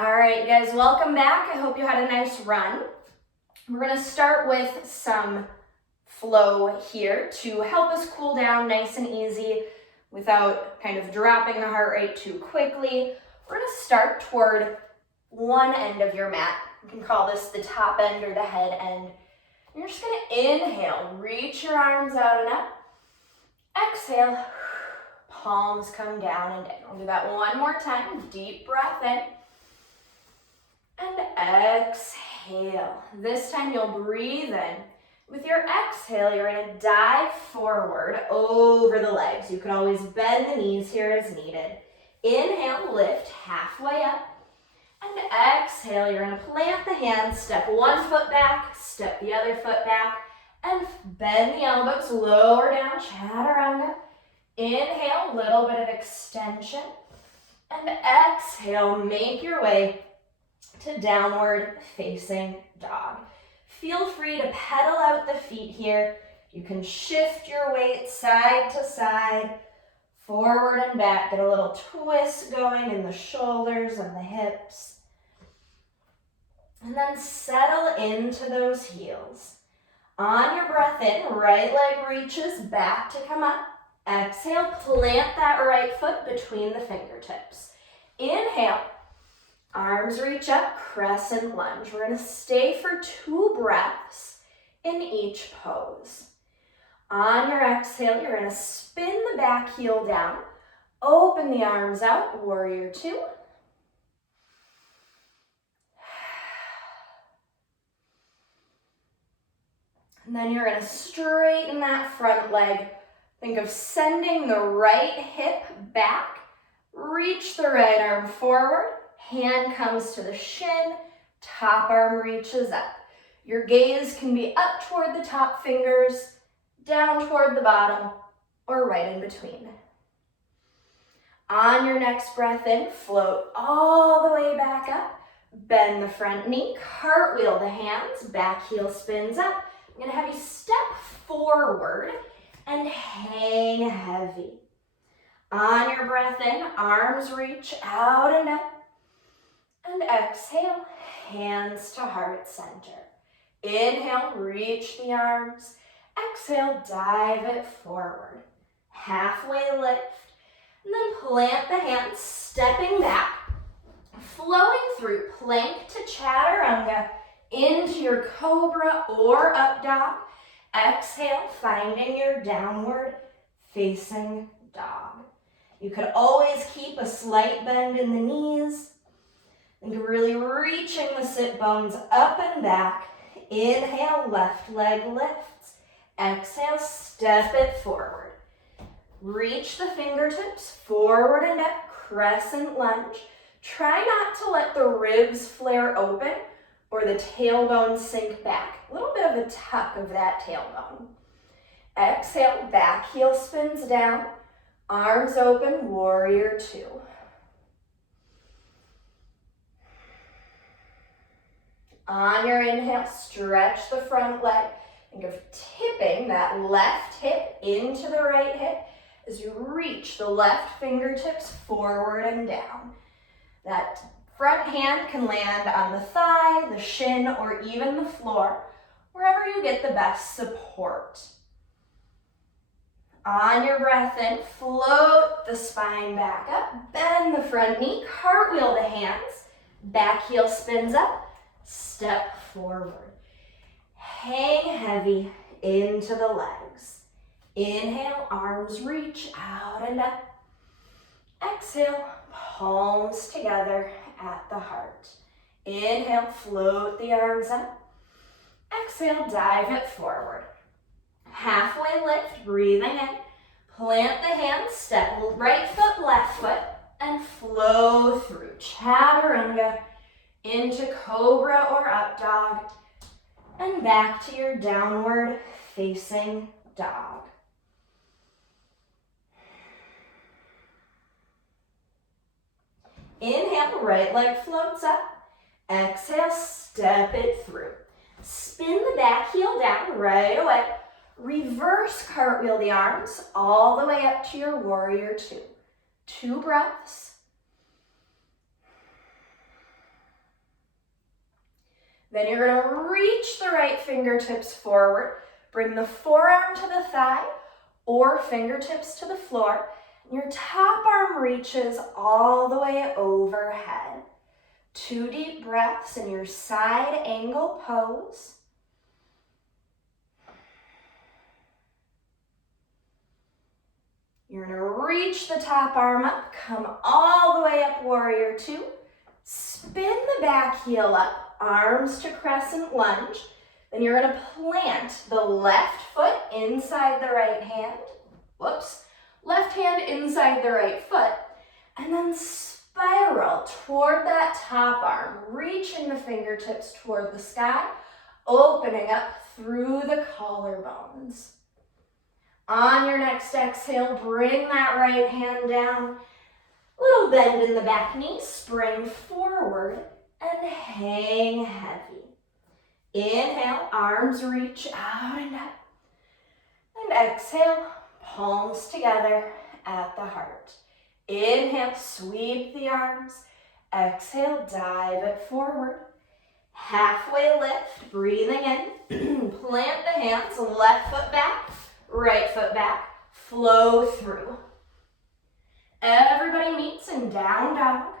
All right, you guys, welcome back. I hope you had a nice run. We're gonna start with some flow here to help us cool down nice and easy without kind of dropping the heart rate too quickly. We're gonna start toward one end of your mat. You can call this the top end or the head end. You're just gonna inhale, reach your arms out and up. Exhale, palms come down and in. We'll do that one more time. Deep breath in. And exhale. This time you'll breathe in. With your exhale, you're going to dive forward over the legs. You can always bend the knees here as needed. Inhale, lift halfway up. And exhale, you're going to plant the hands, step one foot back, step the other foot back, and bend the elbows, lower down, chaturanga. Inhale, little bit of extension. And exhale, make your way to downward facing dog. Feel free to pedal out the feet here. You can shift your weight side to side, forward and back. Get a little twist going in the shoulders and the hips. And then settle into those heels. On your breath in, right leg reaches back to come up. Exhale, plant that right foot between the fingertips. Inhale. Arms reach up, crescent lunge. We're going to stay for 2 breaths in each pose. On your exhale, you're going to spin the back heel down, open the arms out, warrior 2. And then you're going to straighten that front leg. Think of sending the right hip back, reach the right arm forward. Hand comes to the shin, top arm reaches up. Your gaze can be up toward the top fingers, down toward the bottom, or right in between. On your next breath in, float all the way back up. Bend the front knee, cartwheel the hands, back heel spins up. I'm going to have you step forward and hang heavy. On your breath in, arms reach out and up. And exhale, hands to heart center. Inhale, reach the arms. Exhale, dive it forward. Halfway lift. And then plant the hands, stepping back, flowing through plank to chaturanga into your cobra or up dog. Exhale, finding your downward facing dog. You could always keep a slight bend in the knees. And really reaching the sit bones up and back. Inhale, left leg lifts. Exhale, step it forward. Reach the fingertips forward and up, crescent lunge. Try not to let the ribs flare open or the tailbone sink back. A little bit of a tuck of that tailbone. Exhale, back heel spins down. Arms open, warrior 2. On your inhale, stretch the front leg. Think of tipping that left hip into the right hip as you reach the left fingertips forward and down. That front hand can land on the thigh, the shin, or even the floor, wherever you get the best support. On your breath in, float the spine back up, bend the front knee, cartwheel the hands, back heel spins up. Step forward. Hang heavy into the legs. Inhale, arms reach out and up. Exhale, palms together at the heart. Inhale, float the arms up. Exhale, dive it forward. Halfway lift, breathing in. Plant the hands, step right foot, left foot, and flow through chaturanga into cobra or up dog, and back to your downward facing dog. Inhale, right leg floats up. Exhale, step it through. Spin the back heel down right away. Reverse cartwheel the arms all the way up to your warrior 2. 2 breaths. Then you're gonna reach the right fingertips forward, bring the forearm to the thigh or fingertips to the floor. Your top arm reaches all the way overhead. 2 deep breaths in your side angle pose. You're gonna reach the top arm up, come all the way up, warrior 2. Spin the back heel up, arms to crescent lunge. Then you're gonna plant the left foot inside the right hand. Whoops. Left hand inside the right foot. And then spiral toward that top arm, reaching the fingertips toward the sky, opening up through the collarbones. On your next exhale, bring that right hand down. Little bend in the back knee, spring forward and hang heavy. Inhale, arms reach out and up. And exhale, palms together at the heart. Inhale, sweep the arms. Exhale, dive it forward. Halfway lift, breathing in. Plant the hands, left foot back, right foot back. Flow through. Everybody meets in down dog.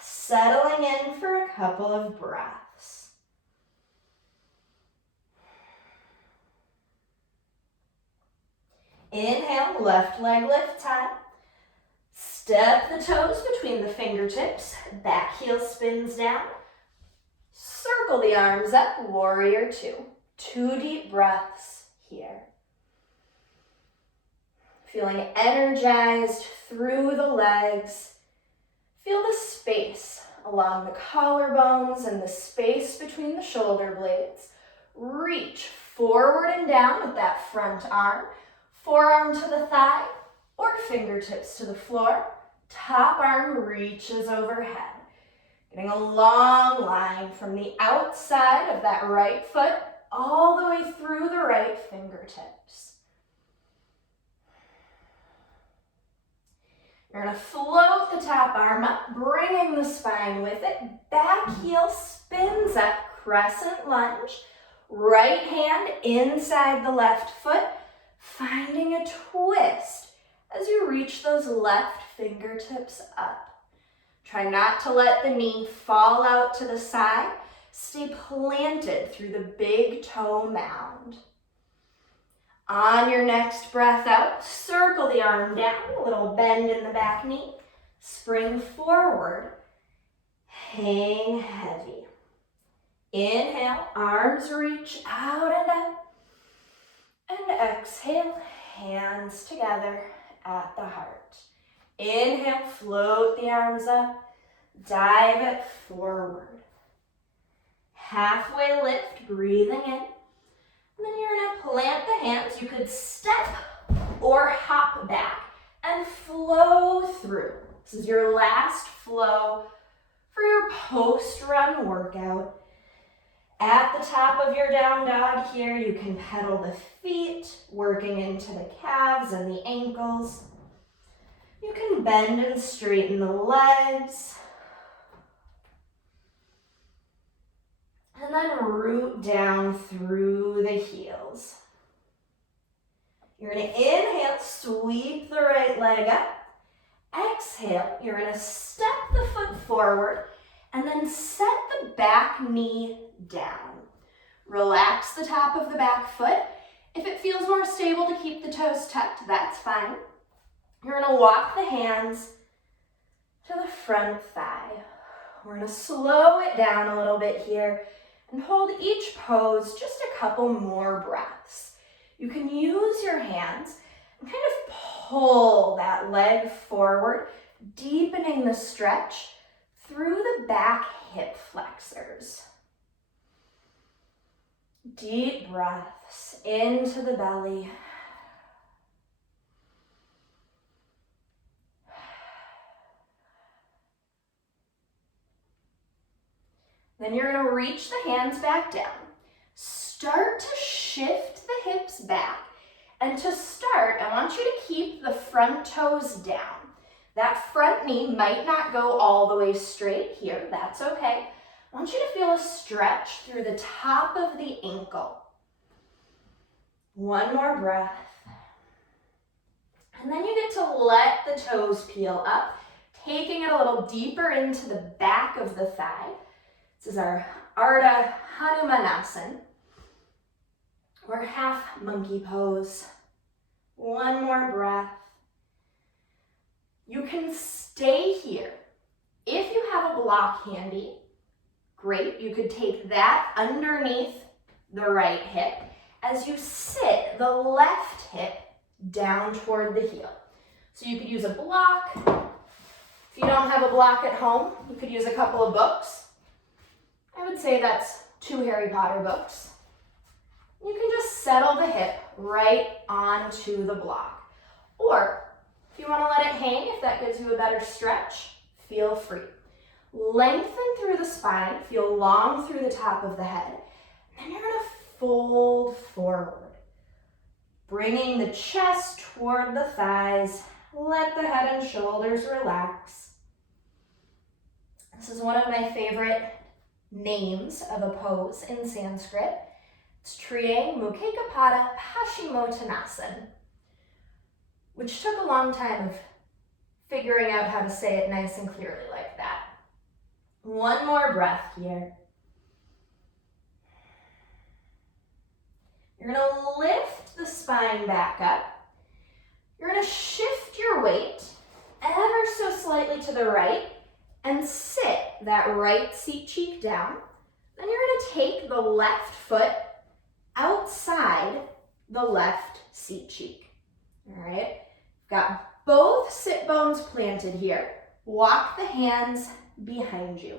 Settling in for a couple of breaths. Inhale, left leg lifts high. Step the toes between the fingertips. Back heel spins down. Circle the arms up, warrior 2. 2 deep breaths here. Feeling energized through the legs. Feel the space along the collarbones and the space between the shoulder blades. Reach forward and down with that front arm. Forearm to the thigh or fingertips to the floor. Top arm reaches overhead. Getting a long line from the outside of that right foot all the way through the right fingertips. You're gonna float the top arm up, bringing the spine with it. Back heel spins up, crescent lunge. Right hand inside the left foot, finding a twist as you reach those left fingertips up. Try not to let the knee fall out to the side. Stay planted through the big toe mound. On your next breath out, circle the arm down, a little bend in the back knee. Spring forward, hang heavy. Inhale, arms reach out and up. And exhale, hands together at the heart. Inhale, float the arms up, dive it forward. Halfway lift, breathing in. And then you're gonna plant the hands. You could step or hop back and flow through. This is your last flow for your post-run workout. At the top of your down dog here, you can pedal the feet, working into the calves and the ankles. You can bend and straighten the legs. And then root down through the heels. You're gonna inhale, sweep the right leg up. Exhale, you're gonna step the foot forward and then set the back knee down. Relax the top of the back foot. If it feels more stable to keep the toes tucked, that's fine. You're gonna walk the hands to the front thigh. We're gonna slow it down a little bit here and hold each pose just a couple more breaths. You can use your hands and kind of pull that leg forward, deepening the stretch through the back hip flexors. Deep breaths into the belly. Then you're gonna reach the hands back down. Start to shift the hips back. And to start, I want you to keep the front toes down. That front knee might not go all the way straight here. That's okay. I want you to feel a stretch through the top of the ankle. One more breath. And then you get to let the toes peel up, taking it a little deeper into the back of the thigh. This is our Ardha Hanumanasana, or half monkey pose. One more breath. You can stay here. If you have a block handy, great. You could take that underneath the right hip as you sit the left hip down toward the heel. So you could use a block. If you don't have a block at home, you could use a couple of books. I would say that's 2 Harry Potter books. You can just settle the hip right onto the block. Or if you want to let it hang, if that gives you a better stretch, feel free. Lengthen through the spine, feel long through the top of the head. And you're going to fold forward, bringing the chest toward the thighs. Let the head and shoulders relax. This is one of my favorite names of a pose in Sanskrit. It's Triang Mukhapada Paschimottanasana, which took a long time of figuring out how to say it nice and clearly like that. One more breath here. You're going to lift the spine back up. You're going to shift your weight ever so slightly to the right and sit that right seat cheek down. Then you're going to take the left foot outside the left seat cheek. All right? Got both sit bones planted here. Walk the hands behind you.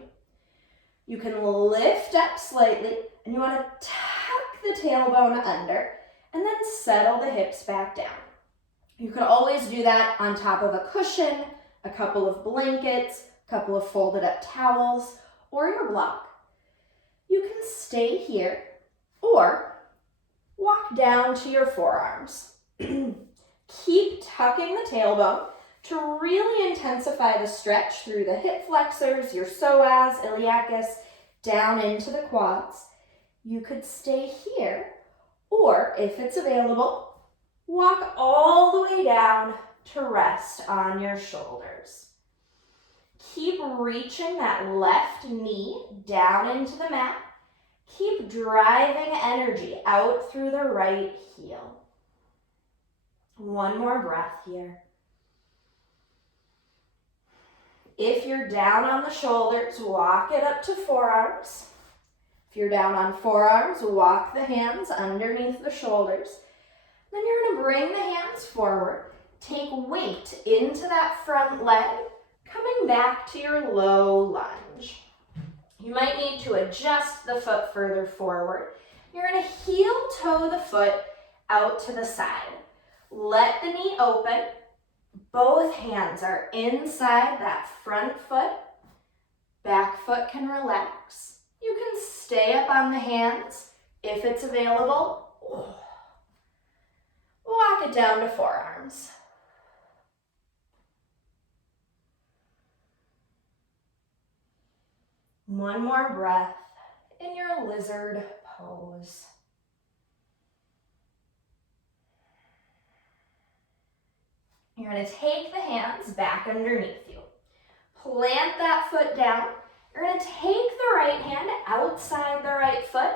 You can lift up slightly, and you want to tuck the tailbone under, and then settle the hips back down. You can always do that on top of a cushion, a couple of blankets, a couple of folded up towels, or your block. You can stay here, or walk down to your forearms. Keep tucking the tailbone to really intensify the stretch through the hip flexors, your psoas, iliacus, down into the quads. You could stay here, or if it's available, walk all the way down to rest on your shoulders. Keep reaching that left knee down into the mat. Keep driving energy out through the right heel. One more breath here. If you're down on the shoulders, walk it up to forearms. If you're down on forearms, walk the hands underneath the shoulders. Then you're going to bring the hands forward. Take weight into that front leg, coming back to your low lunge. You might need to adjust the foot further forward. You're going to heel toe the foot out to the side. Let the knee open. Both hands are inside that front foot. Back foot can relax. You can stay up on the hands if it's available. Walk it down to forearms. One more breath in your lizard pose. You're going to take the hands back underneath you. Plant that foot down. You're going to take the right hand outside the right foot.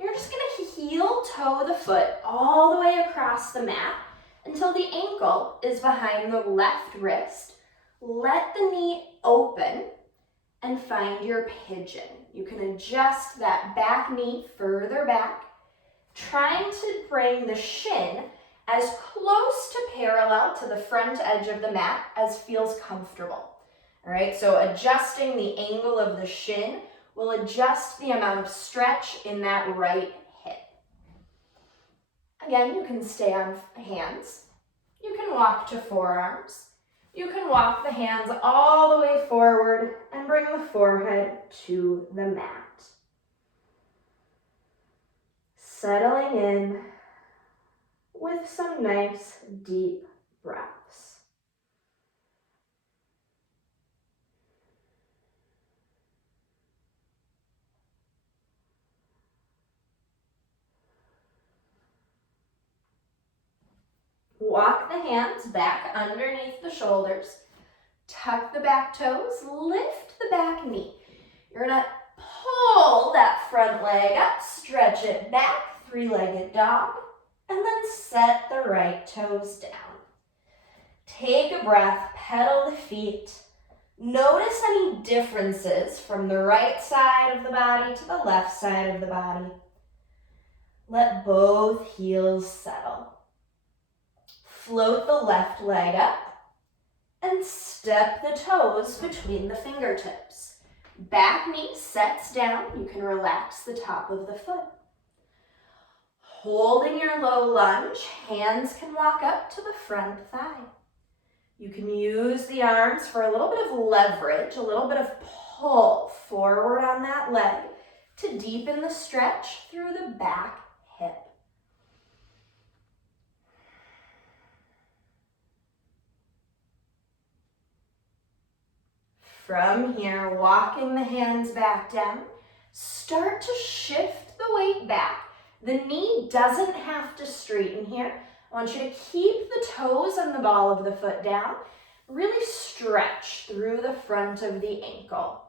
You're just going to heel toe the foot all the way across the mat until the ankle is behind the left wrist. Let the knee open and find your pigeon. You can adjust that back knee further back, trying to bring the shin as close to parallel to the front edge of the mat as feels comfortable. All right, so adjusting the angle of the shin will adjust the amount of stretch in that right hip. Again, you can stay on hands. You can walk to forearms. You can walk the hands all the way forward and bring the forehead to the mat. Settling in with some nice deep breaths. Walk the hands back underneath the shoulders. Tuck the back toes, lift the back knee. You're gonna pull that front leg up, stretch it back, three-legged dog, and then set the right toes down. Take a breath, pedal the feet. Notice any differences from the right side of the body to the left side of the body. Let both heels settle. Float the left leg up and step the toes between the fingertips. Back knee sets down. You can relax the top of the foot. Holding your low lunge, hands can walk up to the front thigh. You can use the arms for a little bit of leverage, a little bit of pull forward on that leg to deepen the stretch through the back hip. From here, walking the hands back down, start to shift the weight back. The knee doesn't have to straighten here. I want you to keep the toes and the ball of the foot down. Really stretch through the front of the ankle.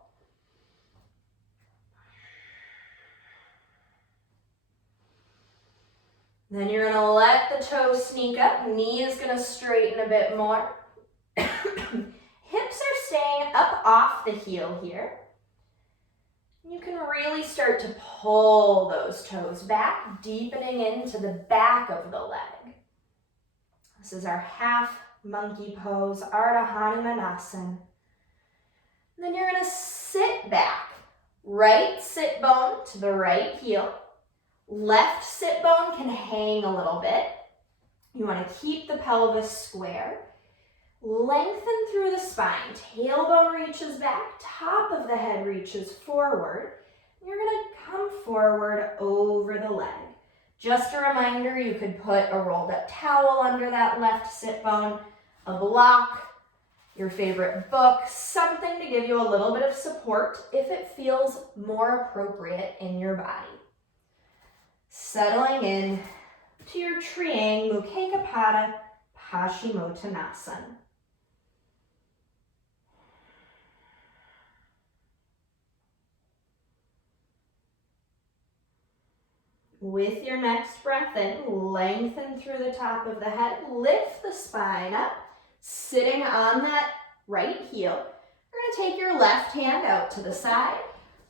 Then you're going to let the toes sneak up. Knee is going to straighten a bit more. Hips are staying up off the heel here. You can really start to pull those toes back, deepening into the back of the leg. This is our half monkey pose, Ardha Hanumanasana. Then you're going to sit back. Right sit bone to the right heel. Left sit bone can hang a little bit. You want to keep the pelvis square. Lengthen through the spine. Tailbone reaches back. Top of the head reaches forward. You're going to come forward over the leg. Just a reminder, you could put a rolled up towel under that left sit bone, a block, your favorite book, something to give you a little bit of support if it feels more appropriate in your body. Settling in to your Triang Mukhapada Paschimottanasana. With your next breath in, lengthen through the top of the head, lift the spine up, sitting on that right heel. You're going to take your left hand out to the side,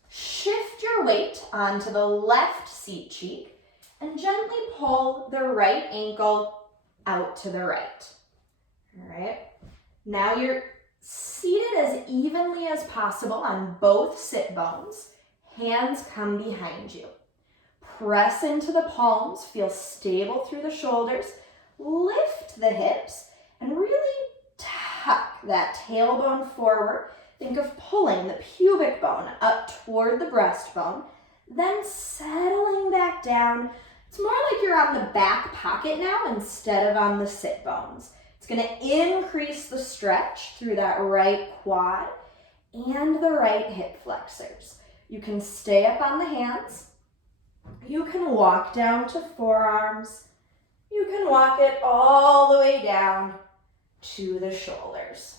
shift your weight onto the left seat cheek, and gently pull the right ankle out to the right. All right. Now you're seated as evenly as possible on both sit bones. Hands come behind you. Press into the palms, feel stable through the shoulders, lift the hips, and really tuck that tailbone forward. Think of pulling the pubic bone up toward the breastbone, then settling back down. It's more like you're on the back pocket now instead of on the sit bones. It's going to increase the stretch through that right quad and the right hip flexors. You can stay up on the hands. You can walk down to forearms. You can walk it all the way down to the shoulders.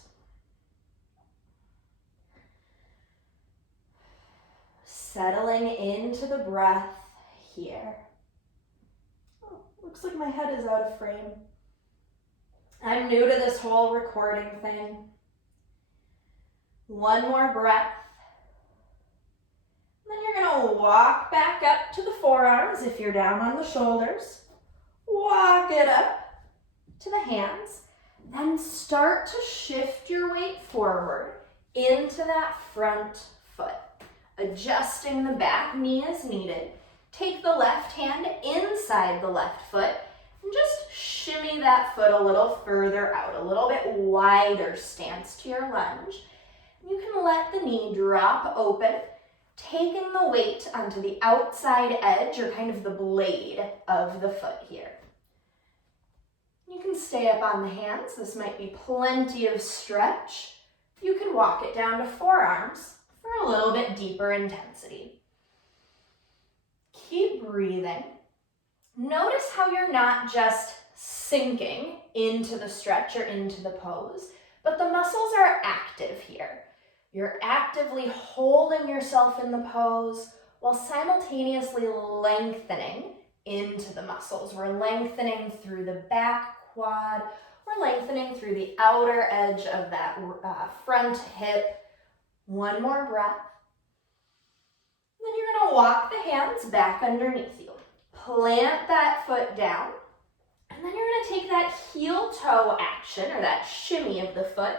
Settling into the breath here. Oh, looks like my head is out of frame. I'm new to this whole recording thing. One more breath. Then you're going to walk back up to the forearms if you're down on the shoulders. Walk it up to the hands. Then start to shift your weight forward into that front foot. Adjusting the back knee as needed. Take the left hand inside the left foot and just shimmy that foot a little further out, a little bit wider stance to your lunge. You can let the knee drop open, taking the weight onto the outside edge or kind of the blade of the foot here. You can stay up on the hands. This might be plenty of stretch. You can walk it down to forearms for a little bit deeper intensity. Keep breathing. Notice how you're not just sinking into the stretch or into the pose, but the muscles are active here. You're actively holding yourself in the pose while simultaneously lengthening into the muscles. We're lengthening through the back quad. We're lengthening through the outer edge of that front hip. One more breath. Then you're going to walk the hands back underneath you. Plant that foot down. And then you're going to take that heel-toe action, or that shimmy of the foot,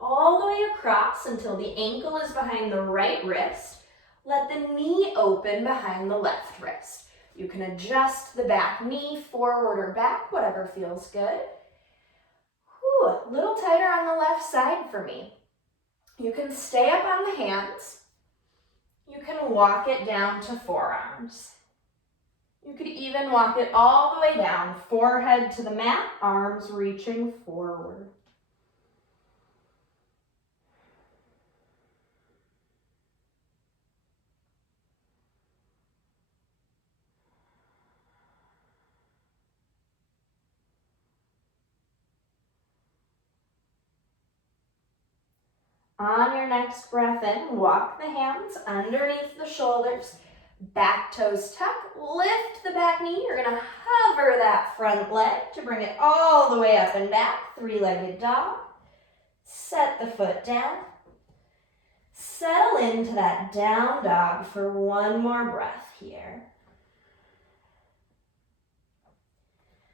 all the way across until the ankle is behind the right wrist. Let the knee open behind the left wrist. You can adjust the back knee forward or back, whatever feels good. Whew, a little tighter on the left side for me. You can stay up on the hands. You can walk it down to forearms. You could even walk it all the way down, forehead to the mat, arms reaching forward. On your next breath in, walk the hands underneath the shoulders, back toes tuck, lift the back knee. You're going to hover that front leg to bring it all the way up and back, three-legged dog. Set the foot down. Settle into that down dog for one more breath here.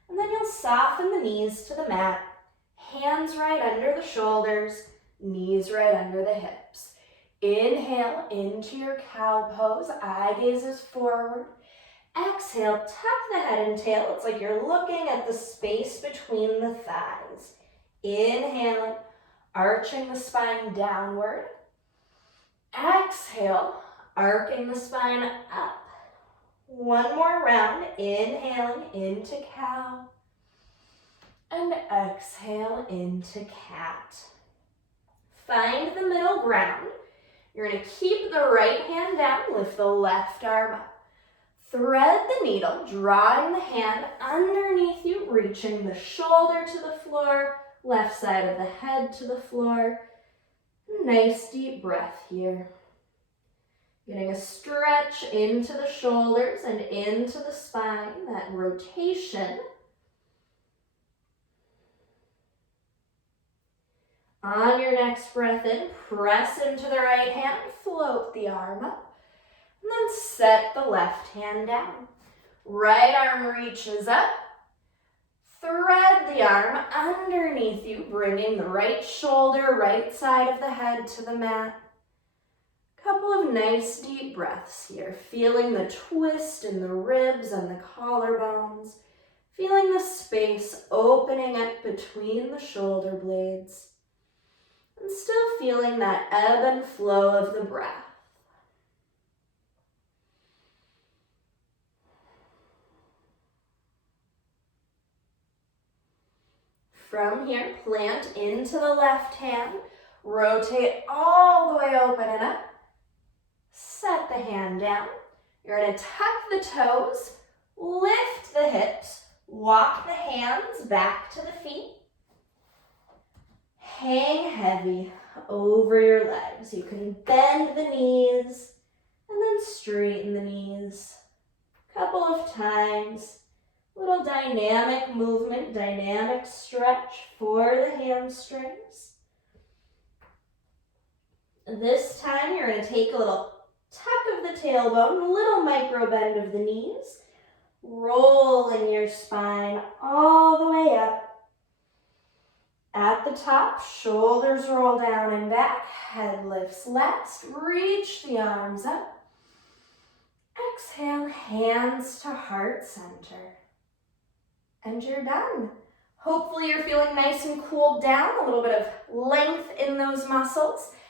And then you'll soften the knees to the mat, hands right under the shoulders, knees right under the hips. Inhale into your cow pose, eye gazes forward. Exhale, tuck the head and tail. It's like you're looking at the space between the thighs. Inhaling, arching the spine downward. Exhale, arcing the spine up. One more round, inhaling into cow. And exhale into cat. Find the middle ground. You're going to keep the right hand down, lift the left arm up. Thread the needle, drawing the hand underneath you, reaching the shoulder to the floor, left side of the head to the floor. Nice deep breath here. Getting a stretch into the shoulders and into the spine, that rotation. On your next breath in, press into the right hand, float the arm up, and then set the left hand down. Right arm reaches up, thread the arm underneath you, bringing the right shoulder, right side of the head to the mat. Couple of nice deep breaths here, feeling the twist in the ribs and the collarbones, feeling the space opening up between the shoulder blades. And still feeling that ebb and flow of the breath. From here, plant into the left hand, rotate all the way open and up. Set the hand down. You're going to tuck the toes, lift the hips, walk the hands back to the feet. Hang heavy over your legs. You can bend the knees and then straighten the knees. Couple of times. Little dynamic movement, dynamic stretch for the hamstrings. This time you're going to take a little tuck of the tailbone, a little micro bend of the knees, rolling your spine all the way up. At the top, shoulders roll down and back, head lifts last, reach the arms up. Exhale, hands to heart center. And you're done. Hopefully you're feeling nice and cooled down, a little bit of length in those muscles.